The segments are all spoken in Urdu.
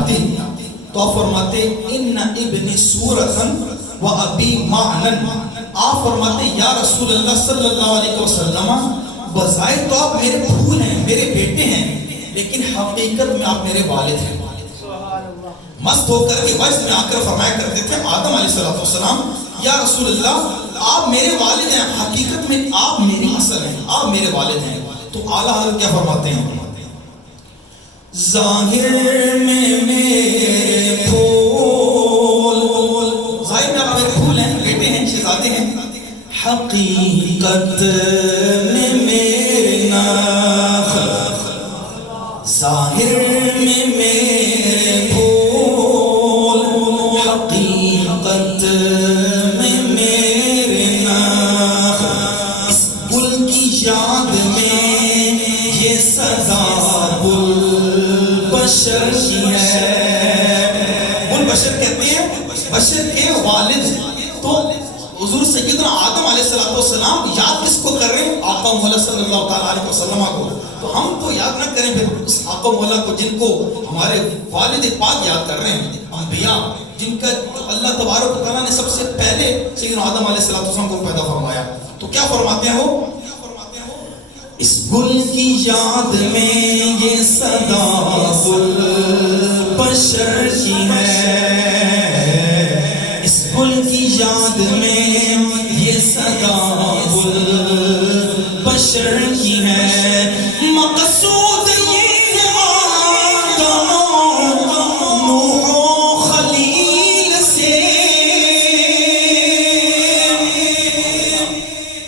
آتی تو آپ فرماتے ان ابن سورتن و ابی معنن. آپ فرماتے یا رسول اللہ صلی اللہ علیہ وسلم بظاہر تو آپ میرے پھول ہیں، میرے بیٹے ہیں، لیکن حقیقت میں آپ میرے والد ہیں. مست ہو کر کے وجد میں آ کر فرمایا کرتے تھے آدم علیہ السلام یا رسول اللہ آپ میرے والد ہیں، حقیقت میں آپ میری اصل ہیں، آپ میرے والد ہیں. تو اعلیٰ حضرت کیا فرماتے ہیں؟ ظاہر میں میرے پھول، ظاہر میں آپ میرے پھول ہیں، بیٹے ہیں، شہزادے ہیں، حقیقت میں میرے ناخل. ظاہر میں میرے پھول، حقیقت میں میرے ناخل. اس گل کی یاد میں یہ صدا بل بشر کی ہے. بل بشر کہتے ہیں بشر کے والد. تو حضور سیدنا آدم علیہ السلام یاد کس کو کر رہے ہیں؟ آقا مولا صلی اللہ تعالیٰ علیہ وسلم کو. تو ہم تو یاد نہ کریں پھر اس آقا مولا کو جن کو ہمارے والد پاک یاد کر رہے ہیں، انبیاء جن کا اللہ تبارک و تعالیٰ نے سب سے پہلے سیدنا آدم علیہ السلام کو پیدا فرمایا. تو کیا فرماتے ہیں وہ؟ اس گل کی یاد میں یہ صدا بل بشر کی ہے. اس گل کی یاد میں یہ صدا بل بشر کی ہے. مقصود یہ آدم نوح و خلیل سے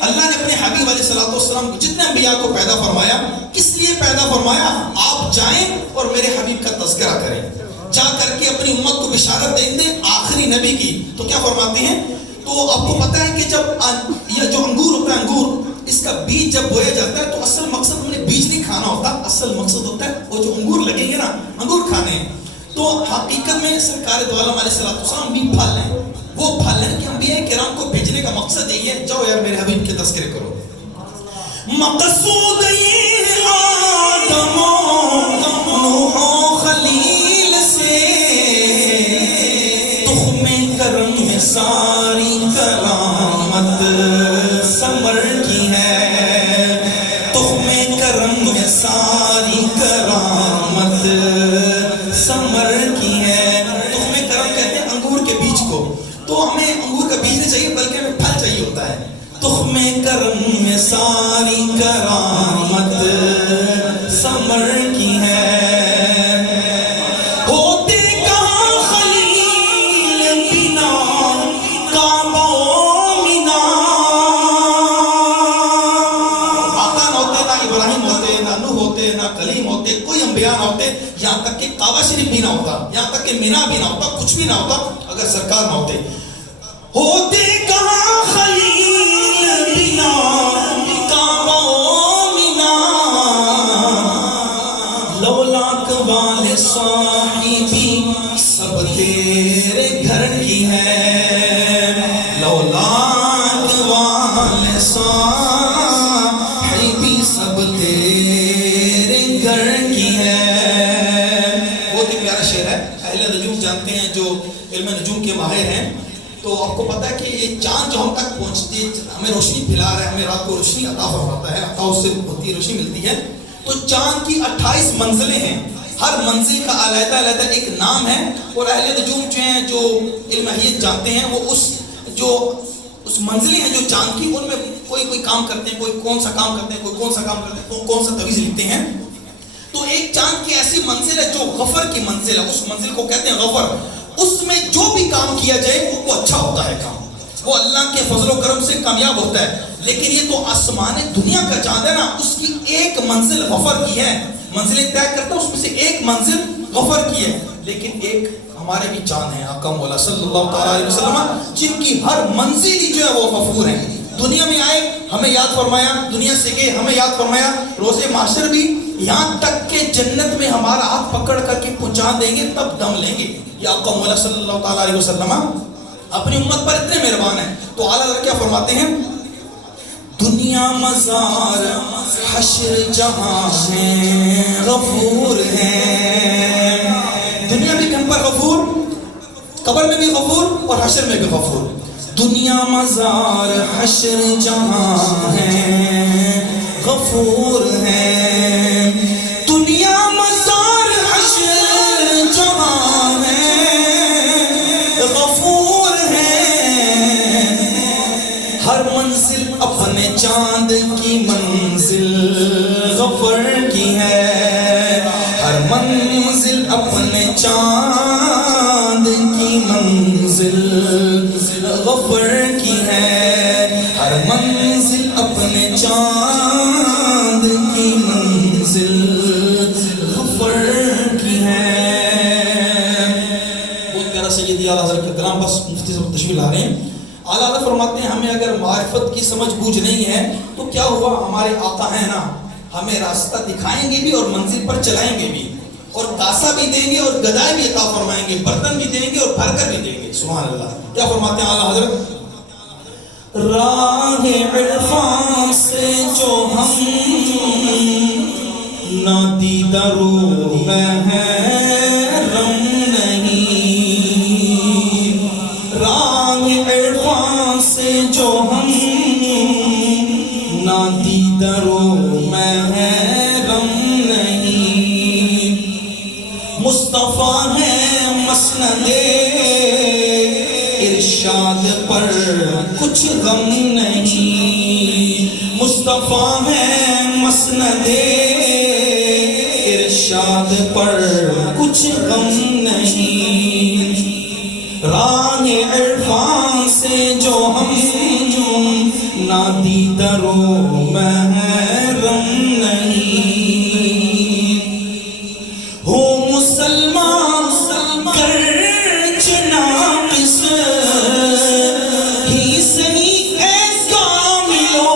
اللہ نے اپنے حبیب علیہ السلام کو جتنے انبیاء کو پیدا فرمایا کس لیے پیدا فرمایا؟ آپ جائیں اور میرے حبیب کا تذکرہ کریں، جا کر کے اپنی امت کو بشارت دیں دیں آخری نبی کی. تو کیا فرماتے ہیں؟ تو آپ کو پتا ہے کہ جب یہ جو انگور ہوتا ہے، انگور اس کا بیج جب بویا جاتا ہے تو اصل مقصد ہم نے بیج نہیں کھانا ہوتا، اصل مقصد ہوتا ہے وہ جو انگور لگیں گے نا، انگور کھانے ہیں. تو حقیقت میں سرکار دو عالم علیہ السلام بھی پھل ہیں. وہ پھل ہیں کہ انبیاء کرام کو بھیجنے کا مقصد یہی ہے جاؤ یار میرے حبیب کے تذکرے کرو. مقصود یہ آدم نوح و خلیل سے تخم کرم میں ساری کرامت ثمر کی ہے. تخم کرم میں ساری کرامت ثمر کی ہے. تخم کرم کہتے ہیں انگور کے بیج کو. تو ہمیں انگور کا بیج نہیں چاہیے بلکہ ہمیں پھل چاہیے ہوتا ہے. تخم کرم میں ساری کرامت ثمر کی ہے. ہوتے کہاں خلیل بنا کعبہ و مینا. آقا نہ ہوتے، نہ ابراہیم ہوتے، نہ نوح ہوتے، نہ کلیم ہوتے، کوئی انبیاء نہ ہوتے، یہاں تک کہ کعبہ شریف بھی نہ ہوتا، یہاں تک کہ مینا بھی نہ ہوتا، کچھ بھی نہ ہوتا اگر سرکار نہ ہوتے. ہوتے کہاں خلیل بنا کعبہ و مینا. لولاک والے صاحبی سب تیرے گھر کی ہے. لولاک والے صاحبی سب تیرے گھر کی ہے. بہت ہی پیارا شعر ہے. اہل نجوم جانتے ہیں جو علم نجوم کے ماہر ہیں. تو آپ کو پتا ہے کہ یہ چاند جو ہم تک پہنچتی ہے ہمیں روشنی پھیلا رہا ہے، ہمیں رات کو روشنی عطا فرماتا ہے، عطا اس سے ہوتی ہے، روشنی ملتی ہے. تو چاند کی 28 منزلیں ہیں، ہر منزل کا علیحدہ علیحدہ ایک نام ہے. اور اہل نجوم جو ہیں جو علم حیت جانتے ہیں وہ اس منزلیں ہیں جو چاند کی ان میں کوئی کام کرتے ہیں، کوئی کون سا کام کرتے ہیں، کوئی کون سا کام کرتے ہیں، کوئی کون سا تویز لکھتے ہیں. تو ایک چاند کی ایسی منزل ہے جو غفر کی منزل ہے، اس منزل کو کہتے ہیں غفر. اس میں جو بھی کام کیا جائے وہ اچھا ہوتا ہے، کام وہ اللہ کے فضل و کرم سے کامیاب ہوتا ہے. لیکن یہ تو آسمان دنیا کا چاند ہے نا، اس کی ایک منزل غفر کی ہے. منزلیں طے کرتا ہے اس میں سے ایک منزل غفر کی ہے. لیکن ایک ہمارے بھی چاند ہیں آقا مولا صلی اللہ تعالیٰ علیہ وسلم جن کی ہر منزل ہی جو ہے وہ غفور ہے. دنیا میں آئے ہمیں یاد فرمایا، دنیا سے گئے ہمیں یاد فرمایا، روز محشر بھی یہاں تک کہ جنت میں ہمارا ہاتھ پکڑ کر کے پہنچا دیں گے تب دم لیں گے. یہ آقا مولا صلی اللہ تعالیٰ علیہ وسلم اپنی امت پر اتنے مہربان ہیں. تو اعلیٰ کیا فرماتے ہیں؟ دنیا مزار حشر جہاں ہیں غفور ہیں. دنیا بھی قبر میں بھی غفور اور حشر میں بھی غفور. دنیا مزار حشر جہاں ہے غفور ہے. دنیا مزار حشر جہاں ہے غفور ہے. ہر منزل اپنے چاند کی منزل غفر کی ہے. ہر منزل اپنے چاند کی منزل غفر کی ہے. ہر منزل اپنے چاند کی منزل غفر کی ہے. بہت پیارا سیدی اعلیٰ حضرت کے کلام. بس مفتی صاحب تشریف لا رہے ہیں. اعلیٰ حضرت فرماتے ہیں ہمیں اگر معرفت کی سمجھ بوجھ نہیں ہے تو کیا ہوا، ہمارے آقا ہیں نا، ہمیں راستہ دکھائیں گے بھی اور منزل پر چلائیں گے بھی، اور کاسا بھی دیں گے اور گدائی بھی عطا فرمائیں گے، برتن بھی دیں گے اور بھر کر بھی دیں گے. سبحان اللہ. کیا فرماتے ہیں اعلیٰ حضرت؟ راہ عرفان سے جو ہم نادیدہ روح محرم نہیں. راہ عرفان سے جو ہم نادیدہ روح محرم نہیں. مصطفیٰ ہے مسند ارشاد پر کچھ غم نہیں. مصطفیٰ ہے مسند ارشاد پر کچھ غم نہیں. راہ عرفان سے جو ہم نادیدہ روح محرم نہیں. ہو مسلمان گرچہ ناقص ہی صحیح اے کاملو.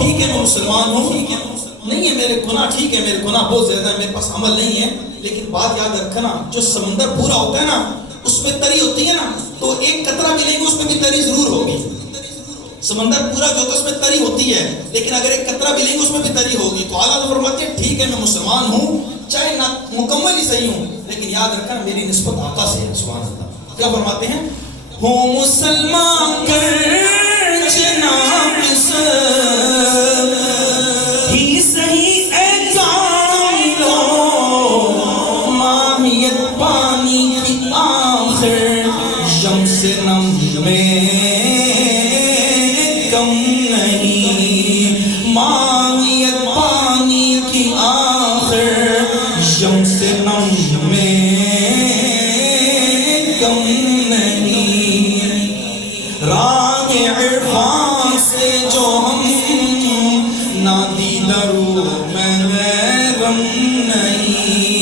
ٹھیک ہے میں مسلمان ہوں، نہیں ہے میرے گناہ، ٹھیک ہے میرے گناہ بہت زیادہ ہے، میرے پاس عمل نہیں ہے، لیکن بات یاد رکھنا، جو سمندر پورا ہوتا ہے نا اس میں تری ہوتی ہے نا، تو ایک قطرہ بھی لیں گے اس میں بھی تری ضرور ہوگی. سمندر پورا جو ہوتا ہے اس میں تری ہوتی ہے، لیکن اگر ایک قطرہ بھی لیں گے اس میں بھی تری ہوگی. تو اعلیٰ فرماتے ہیں ٹھیک ہے میں مسلمان ہوں، چاہے نہ مکمل ہی صحیح ہوں، لیکن یاد رکھنا میری نسبت آقا سے ہے. سبحان اللہ. کیا فرماتے ہیں؟ ہو مسلمان گرچہ ناقص ہی صحیح اے کاملو. ماہیت پانی کی آخر شمس نم میں کم نہیں. ماہیت پانی کی آخر شمس نم میں کم نہیں. راہ عرفان سے جو ہم نادیدہ روح محرم نہیں.